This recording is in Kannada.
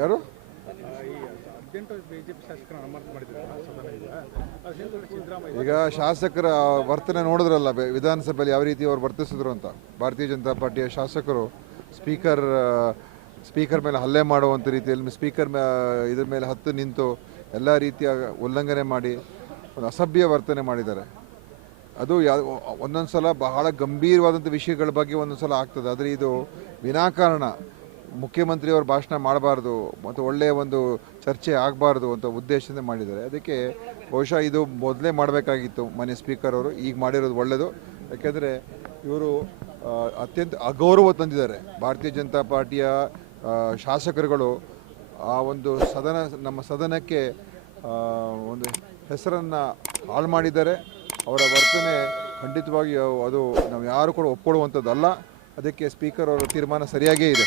ಯಾರು? ಈಗ ಶಾಸಕರ ವರ್ತನೆ ನೋಡಿದ್ರಲ್ಲ ವಿಧಾನಸಭೆಯಲ್ಲಿ ಯಾವ ರೀತಿ ಅವ್ರು ವರ್ತಿಸಿದ್ರು ಅಂತ. ಭಾರತೀಯ ಜನತಾ ಪಾರ್ಟಿಯ ಶಾಸಕರು, ಸ್ಪೀಕರ್ ಸ್ಪೀಕರ್ ಮೇಲೆ ಹಲ್ಲೆ ಮಾಡುವಂಥ ರೀತಿಯಲ್ಲಿ ಸ್ಪೀಕರ್ ಇದ್ರ ಮೇಲೆ ಹತ್ತು ನಿಂತು ಎಲ್ಲ ರೀತಿಯ ಉಲ್ಲಂಘನೆ ಮಾಡಿ, ಒಂದು ಅಸಭ್ಯ ವರ್ತನೆ ಮಾಡಿದ್ದಾರೆ. ಅದು ಯಾವ ಒಂದೊಂದು ಸಲ ಬಹಳ ಗಂಭೀರವಾದಂಥ ವಿಷಯಗಳ ಬಗ್ಗೆ ಒಂದೊಂದು ಸಲ ಆಗ್ತದೆ. ಆದರೆ ಇದು ವಿನಾಕಾರಣ. ಮುಖ್ಯಮಂತ್ರಿಯವರು ಭಾಷಣ ಮಾಡಬಾರ್ದು ಮತ್ತು ಒಳ್ಳೆಯ ಒಂದು ಚರ್ಚೆ ಆಗಬಾರ್ದು ಅಂತ ಉದ್ದೇಶದಿಂದ ಮಾಡಿದ್ದಾರೆ. ಅದಕ್ಕೆ ಬಹುಶಃ ಇದು ಮೊದಲೇ ಮಾಡಬೇಕಾಗಿತ್ತು ಮನೆ ಸ್ಪೀಕರ್ ಅವರು. ಈಗ ಮಾಡಿರೋದು ಒಳ್ಳೆಯದು ಯಾಕೆಂದರೆ ಇವರು ಅತ್ಯಂತ ಅಗೌರವ ತಂದಿದ್ದಾರೆ. ಭಾರತೀಯ ಜನತಾ ಪಾರ್ಟಿಯ ಶಾಸಕರುಗಳು ಆ ಒಂದು ಸದನ, ನಮ್ಮ ಸದನಕ್ಕೆ ಒಂದು ಹೆಸರನ್ನು ಹಾಳು ಮಾಡಿದ್ದಾರೆ. ಅವರ ವರ್ತನೆ ಖಂಡಿತವಾಗಿ ಅದು ನಾವು ಯಾರು ಕೂಡ ಒಪ್ಕೊಳ್ಳುವಂಥದ್ದಲ್ಲ. ಅದಕ್ಕೆ ಸ್ಪೀಕರ್ ಅವರ ತೀರ್ಮಾನ ಸರಿಯಾಗೇ ಇದೆ.